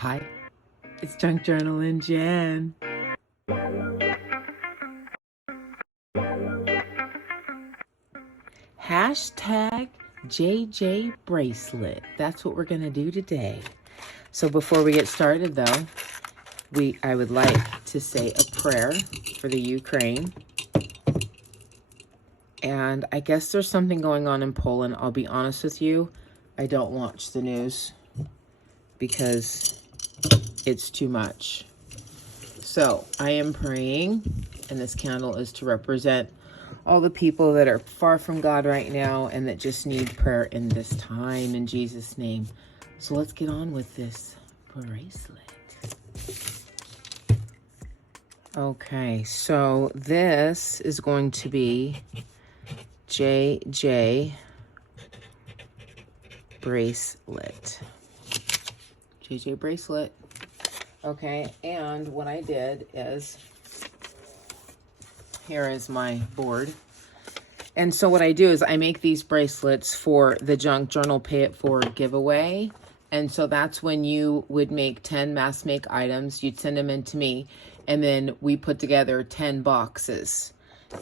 Hi, it's Junk Journal and Jen. Hashtag JJ Bracelet. That's what we're going to do today. So before we get started though, I would like to say a prayer for the Ukraine. And I guess there's something going on in Poland. I'll be honest with you, I don't watch the news because it's too much. So I am praying, and this candle is to represent all the people that are far from God right now and that just need prayer in this time, in Jesus' name. So let's get on with this bracelet. Okay, so this is going to be JJ Bracelet. JJ Bracelet. Okay, and what I did is, here is my board. And so what I do is I make these bracelets for the Junk Journal Pay It Forward giveaway. And so that's when you would make 10 mass make items. You'd send them in to me. And then we put together 10 boxes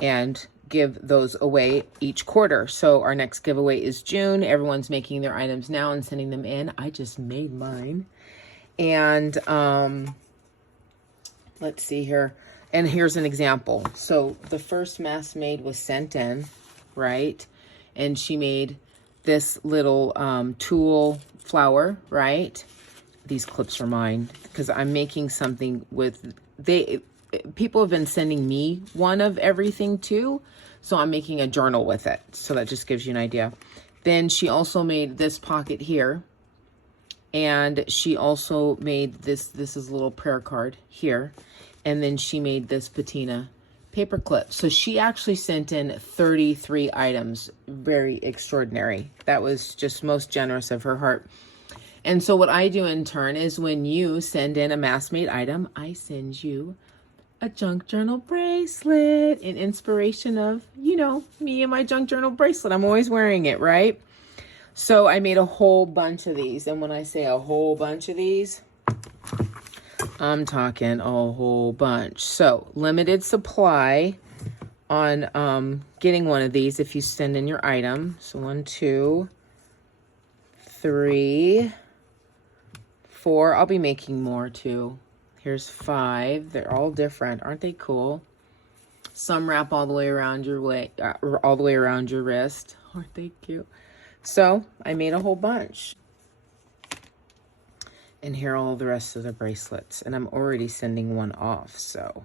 and give those away each quarter. So our next giveaway is June. Everyone's making their items now and sending them in. I just made mine. And let's see here. And here's an example. So the first mass made was sent in, right? And she made this little tulle flower, right? These clips are mine because I'm making something with, people have been sending me one of everything too. So I'm making a journal with it. So that just gives you an idea. Then she also made this pocket here. And she also made this is a little prayer card here. And then she made this patina paper clip. So she actually sent in 33 items. Very extraordinary. That was just most generous of her heart. And so what I do in turn is when you send in a mass made item, I send you a Junk Journal bracelet in inspiration of, you know, me and my Junk Journal bracelet. I'm always wearing it, right? So I made a whole bunch of these. And when I say a whole bunch of these, I'm talking a whole bunch. So limited supply on getting one of these if you send in your item. So 1, 2, 3, 4. I'll be making more too. Here's 5. They're all different. Aren't they cool? Some wrap all the way around your wrist. Aren't they cute? So I made a whole bunch. And here are all the rest of the bracelets. And I'm already sending one off. So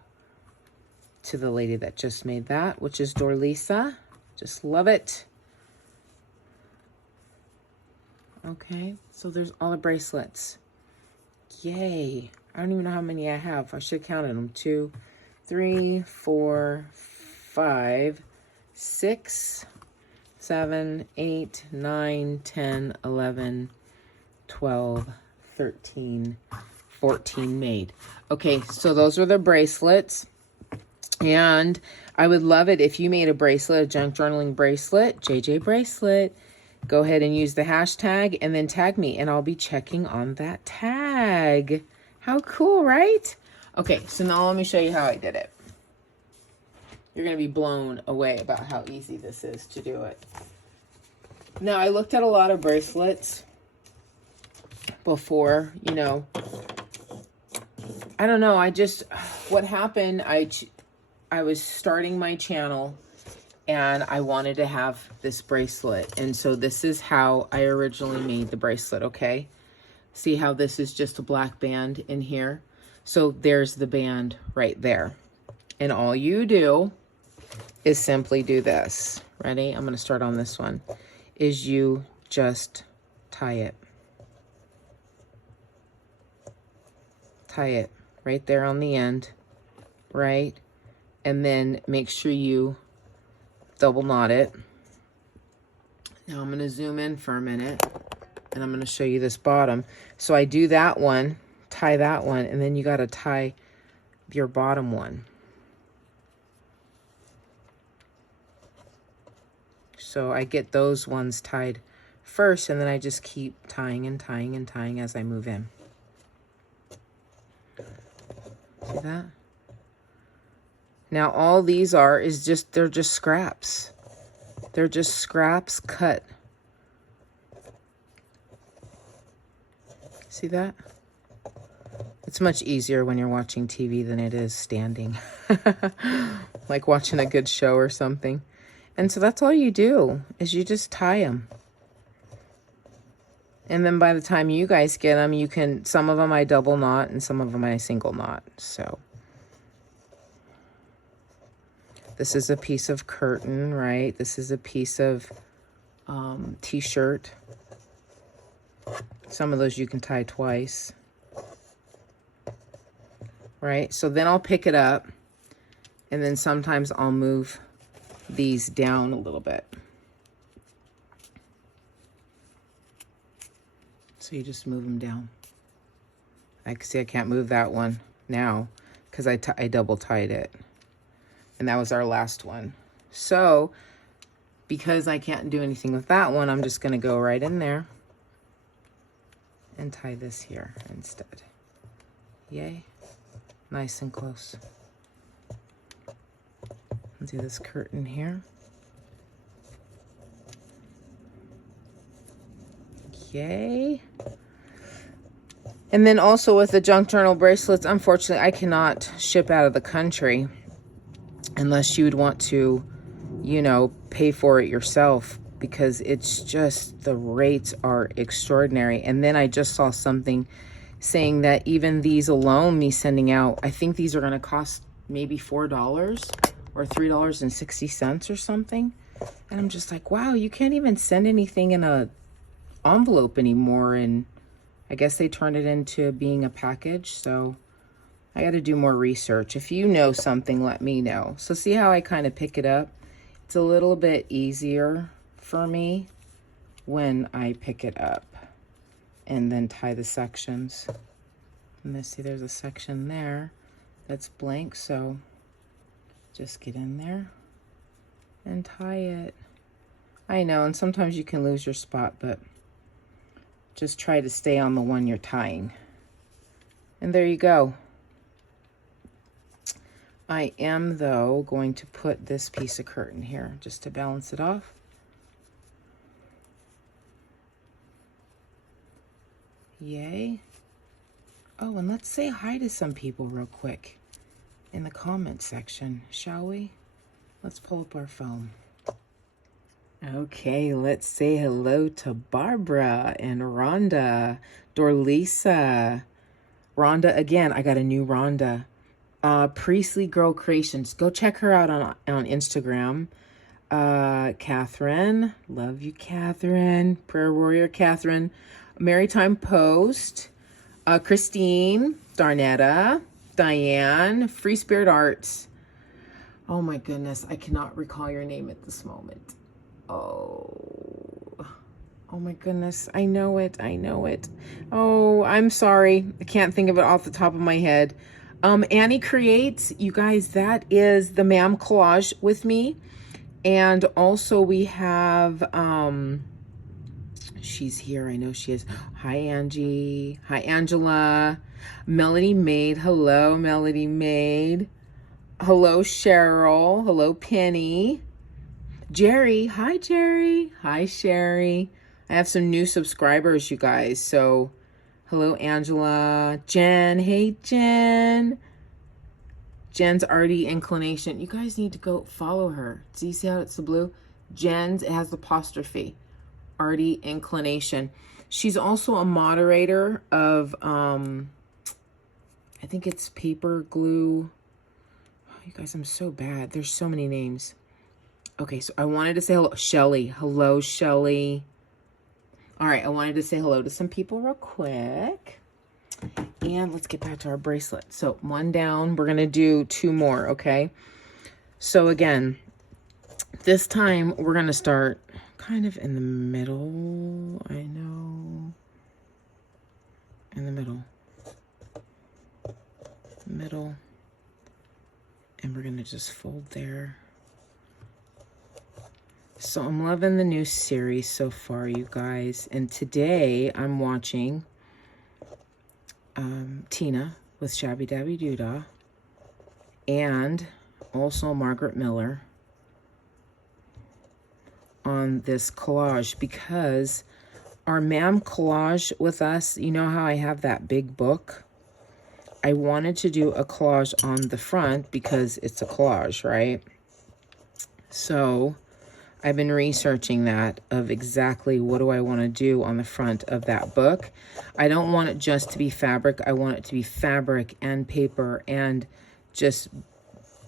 to the lady that just made that, which is Dorlisa. Just love it. Okay, so there's all the bracelets. Yay. I don't even know how many I have. I should have counted them. 2, 3, 4, 5, 6, 7, 8, 9, 10, 11, 12, 13, 14 made. Okay, so those are the bracelets. And I would love it if you made a bracelet, a junk journaling bracelet, JJ bracelet. Go ahead and use the hashtag and then tag me and I'll be checking on that tag. How cool, right? Okay, so now let me show you how I did it. You're going to be blown away about how easy this is to do it. Now, I looked at a lot of bracelets before, you know. I don't know. What happened, I was starting my channel and I wanted to have this bracelet. And so this is how I originally made the bracelet, okay? See how this is just a black band in here? So there's the band right there. And all you do is simply do this. Ready? I'm going to start on this one. Is you just tie it. Tie it right there on the end, right? And then make sure you double knot it. Now I'm going to zoom in for a minute and I'm going to show you this bottom. So I do that one, tie that one, and then you got to tie your bottom one. So I get those ones tied first, and then I just keep tying and tying and tying as I move in. See that? Now all these are is just, they're just scraps. They're just scraps cut. See that? It's much easier when you're watching TV than it is standing. Like watching a good show or something. And so that's all you do, is you just tie them. And then by the time you guys get them, you can, some of them I double knot and some of them I single knot. So this is a piece of curtain, right? This is a piece of t-shirt. Some of those you can tie twice. Right? So then I'll pick it up, and then sometimes I'll move these down a little bit. So you just move them down. I can see I can't move that one now because I double tied it. And that was our last one. So because I can't do anything with that one, I'm just going to go right in there and tie this here instead. Yay. Nice and close. I'll do this curtain here. Yay. And then also with the junk journal bracelets, unfortunately, I cannot ship out of the country unless you would want to, you know, pay for it yourself, because it's just, the rates are extraordinary. And then I just saw something saying that even these alone, me sending out, I think these are going to cost maybe $4 or $3.60 or something. And I'm just like, wow, you can't even send anything in a envelope anymore. And I guess they turned it into being a package. So I got to do more research. If you know something, let me know. So see how I kind of pick it up? It's a little bit easier for me when I pick it up and then tie the sections. And let's see, there's a section there that's blank, so just get in there and tie it. I know, and sometimes you can lose your spot, but just try to stay on the one you're tying. And there you go. I am, though, going to put this piece of curtain here just to balance it off. Yay. Oh, and let's say hi to some people real quick in the comment section, shall we? Let's pull up our phone. Okay, let's say hello to Barbara and Rhonda, Dorlisa. Rhonda, again, I got a new Rhonda. Priestley Girl Creations. Go check her out on Instagram. Catherine. Love you, Catherine. Prayer Warrior Catherine. Maritime Post. Christine. Darnetta. Diane. Free Spirit Arts. Oh my goodness. I cannot recall your name at this moment. Oh my goodness. I know it. I know it. Oh, I'm sorry. I can't think of it off the top of my head. Annie Creates, you guys, that is the Ma'am Collage with me. And also we have, she's here. I know she is. Hi, Angie. Hi, Angela. Melody Maid. Hello, Melody Maid. Hello, Cheryl. Hello, Penny. Jerry. Hi, Jerry. Hi, Sherry. I have some new subscribers, you guys. So, hello, Angela. Jen. Hey, Jen. Jen's Arty Inclination. You guys need to go follow her. Do you see how it's the blue? Jen's, it has the apostrophe. Arty Inclination. She's also a moderator of, I think it's Paper Glue. Oh, you guys, I'm so bad. There's so many names. Okay, so I wanted to say hello. Shelly. Hello, Shelly. All right, I wanted to say hello to some people real quick. And let's get back to our bracelet. So one down, we're going to do two more, okay? So again, this time we're going to start kind of in the middle. I know. In the middle. Middle. And we're going to just fold there. So I'm loving the new series so far, you guys. And today I'm watching Tina with Shabby Dabby Doodah. and also Margaret Miller on this collage, because our ma'am collage with us, you know how I have that big book? I wanted to do a collage on the front because it's a collage, right? So I've been researching that of exactly what do I want to do on the front of that book. I don't want it just to be fabric. I want it to be fabric and paper and just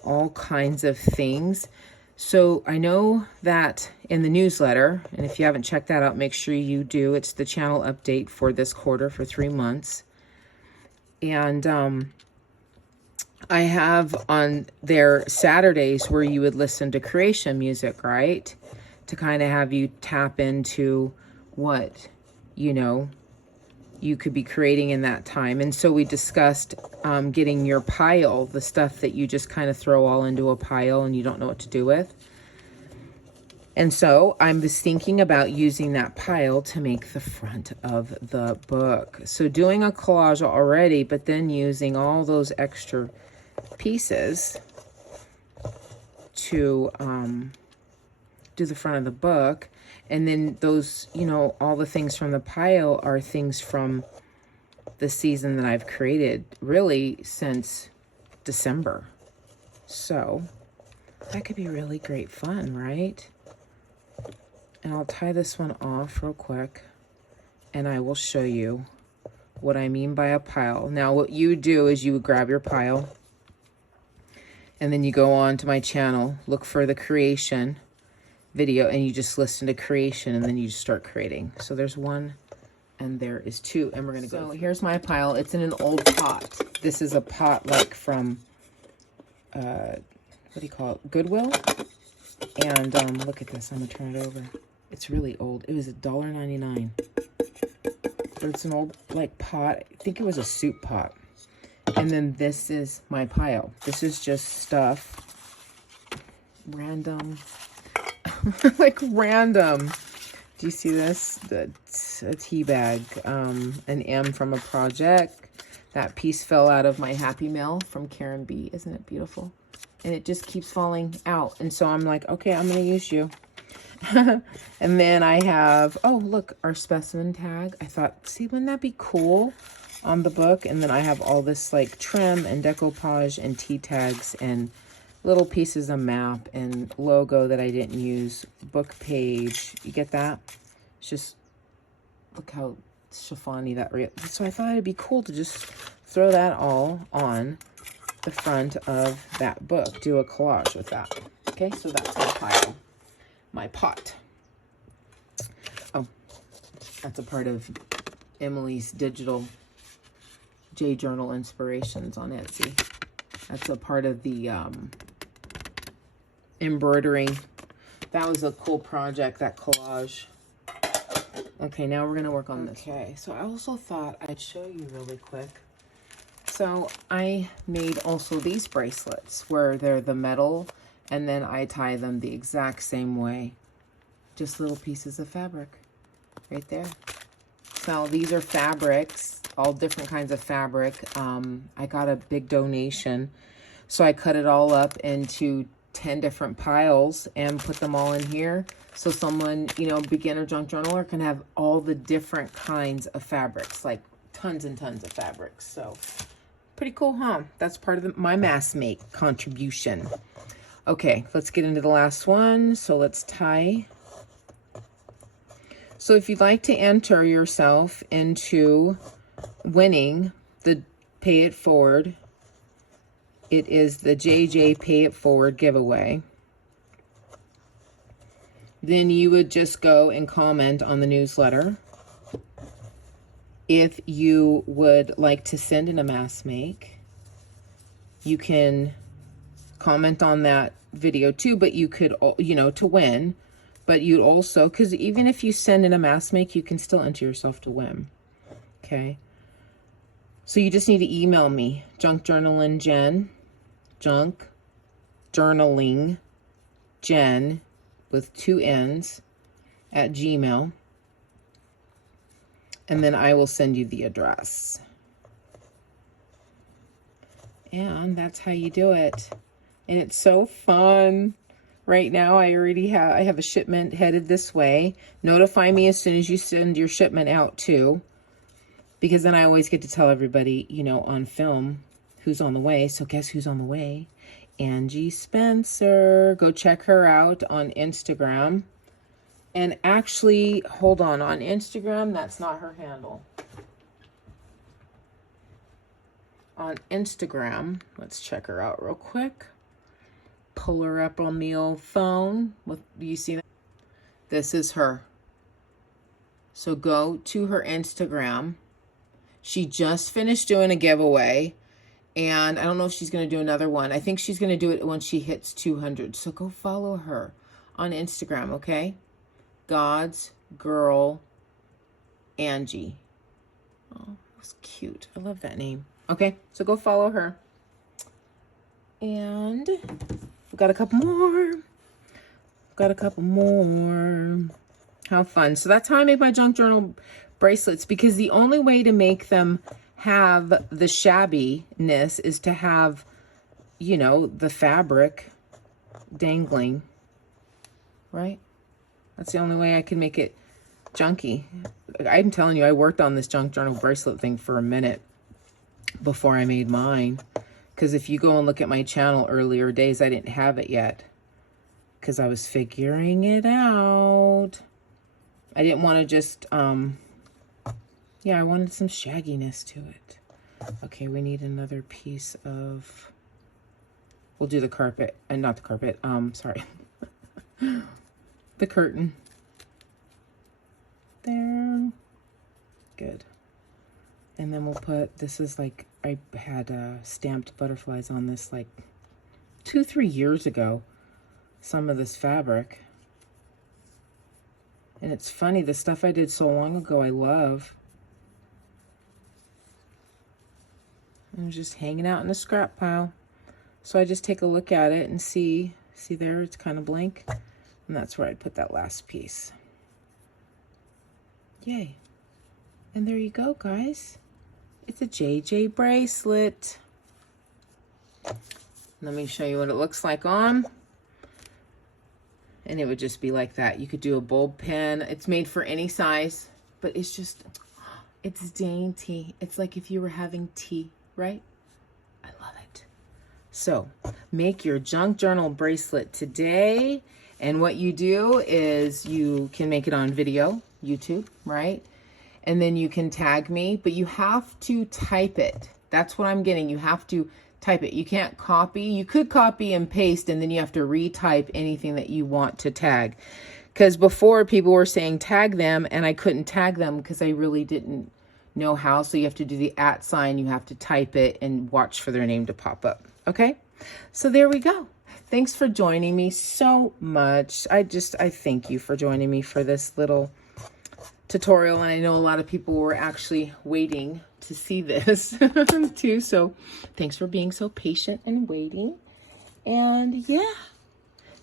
all kinds of things. So I know that in the newsletter, and if you haven't checked that out, make sure you do. It's the channel update for this quarter for 3 months. And I have on there Saturdays where you would listen to creation music, right? To kind of have you tap into what, you know, you could be creating in that time. And so we discussed getting your pile, the stuff that you just kind of throw all into a pile and you don't know what to do with. And so I was thinking about using that pile to make the front of the book. So doing a collage already, but then using all those extra pieces to do the front of the book. And then those, you know, all the things from the pile are things from the season that I've created really since December. So that could be really great fun, right? And I'll tie this one off real quick and I will show you what I mean by a pile. Now what you do is you grab your pile and then you go on to my channel, look for the creation video, and you just listen to creation and then you just start creating. So there's 1 and there is 2, and we're gonna go. So here's my pile. It's in an old pot. This is a pot like from, what do you call it? Goodwill. And look at this, I'm gonna turn it over. It's really old. It was $1.99. But it's an old like pot. I think it was a soup pot. And then this is my pile. This is just stuff. Random. Like random. Do you see this? A tea bag. An M from a project. That piece fell out of my Happy Mail from Karen B. Isn't it beautiful? And it just keeps falling out. And so I'm like, okay, I'm going to use you. And then I have, oh, look, our specimen tag. I thought, see, wouldn't that be cool on the book? And then I have all this like trim and decoupage and tea tags and little pieces of map and logo that I didn't use. Book page. You get that? It's just, look how chiffon-y that. So I thought it'd be cool to just throw that all on the front of that book. Do a collage with that. Okay, so that's my pile. My pot. Oh, that's a part of Emily's digital JJournal inspirations on Etsy. That's a part of the embroidery. That was a cool project, that collage. Okay, now we're gonna work on this. Okay, so I also thought I'd show you really quick. So I made also these bracelets where they're the metal and then I tie them the exact same way. Just little pieces of fabric right there. So these are fabrics, all different kinds of fabric. I got a big donation. So I cut it all up into 10 different piles and put them all in here. So someone, you know, beginner junk journaler can have all the different kinds of fabrics, like tons and tons of fabrics. So pretty cool, huh? That's part of my mass make contribution. Okay, let's get into the last one. So let's tie. So if you'd like to enter yourself into winning the Pay It Forward, it is the JJ Pay It Forward giveaway. Then you would just go and comment on the newsletter. If you would like to send in a mass make, you can comment on that video too, but you could, you know, to win, but you also, because even if you send in a mass make, you can still enter yourself to win. Okay. So you just need to email me, JunkJournalingJenn, JunkJournalingJenn with 2 N's at Gmail. And then I will send you the address. And that's how you do it. And it's so fun. Right now, I have a shipment headed this way. Notify me as soon as you send your shipment out too, because then I always get to tell everybody, you know, on film who's on the way. So guess who's on the way? Angie Spencer. Go check her out on Instagram. And actually, hold on Instagram, that's not her handle. On Instagram, let's check her out real quick. Pull her up on the old phone. You see that? This is her. So go to her Instagram. She just finished doing a giveaway, and I don't know if she's going to do another one. I think she's going to do it when she hits 200. So go follow her on Instagram, okay? God's Girl Angie. Oh, that's cute. I love that name. Okay, so go follow her. And we've got a couple more. How fun. So that's how I make my junk journal bracelets, because the only way to make them have the shabbiness is to have, you know, the fabric dangling, right? That's the only way I can make it junky. I'm telling you, I worked on this junk journal bracelet thing for a minute before I made mine. Because if you go and look at my channel earlier days, I didn't have it yet, because I was figuring it out. I didn't want to just, yeah, I wanted some shagginess to it. Okay, we need another piece of, we'll do the carpet, and not the carpet, sorry. The curtain. There. Good. And then we'll put, this is like, I had stamped butterflies on this like 2-3 years ago. Some of this fabric. And it's funny, the stuff I did so long ago, I love. And it was just hanging out in the scrap pile. So I just take a look at it and see there, it's kind of blank. And that's where I'd put that last piece. Yay. And there you go, guys. It's a JJ bracelet. Let me show you what it looks like on. And it would just be like that. You could do a bulb pin. It's made for any size, but it's just, it's dainty. It's like if you were having tea, right? I love it. So make your junk journal bracelet today. And what you do is you can make it on video, YouTube, right? And then you can tag me, but you have to type it. That's what I'm getting. You have to type it. You can't copy. You could copy and paste, and then you have to retype anything that you want to tag. Because before, people were saying tag them, and I couldn't tag them because I really didn't know how. So you have to do the @ sign. You have to type it and watch for their name to pop up. Okay? So there we go. Thanks for joining me so much. I thank you for joining me for this little tutorial. And I know a lot of people were actually waiting to see this too. So thanks for being so patient and waiting. And yeah,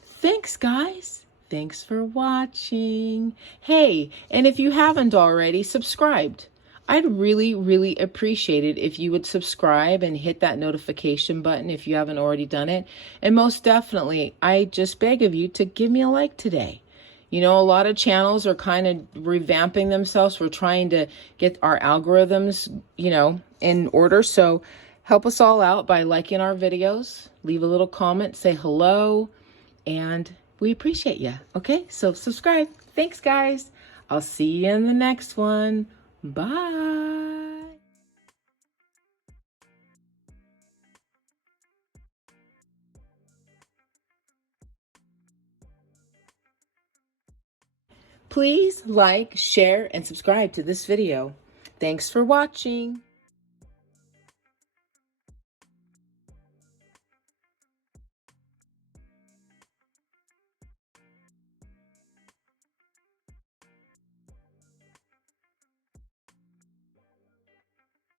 thanks guys. Thanks for watching. Hey, and if you haven't already subscribed, I'd really, really appreciate it if you would subscribe and hit that notification button if you haven't already done it. And most definitely, I just beg of you to give me a like today. You know, a lot of channels are kind of revamping themselves. We're trying to get our algorithms, you know, in order. So help us all out by liking our videos. Leave a little comment, say hello, and we appreciate you. Okay, so subscribe. Thanks, guys. I'll see you in the next one. Bye. Please like, share, and subscribe to this video. Thanks for watching.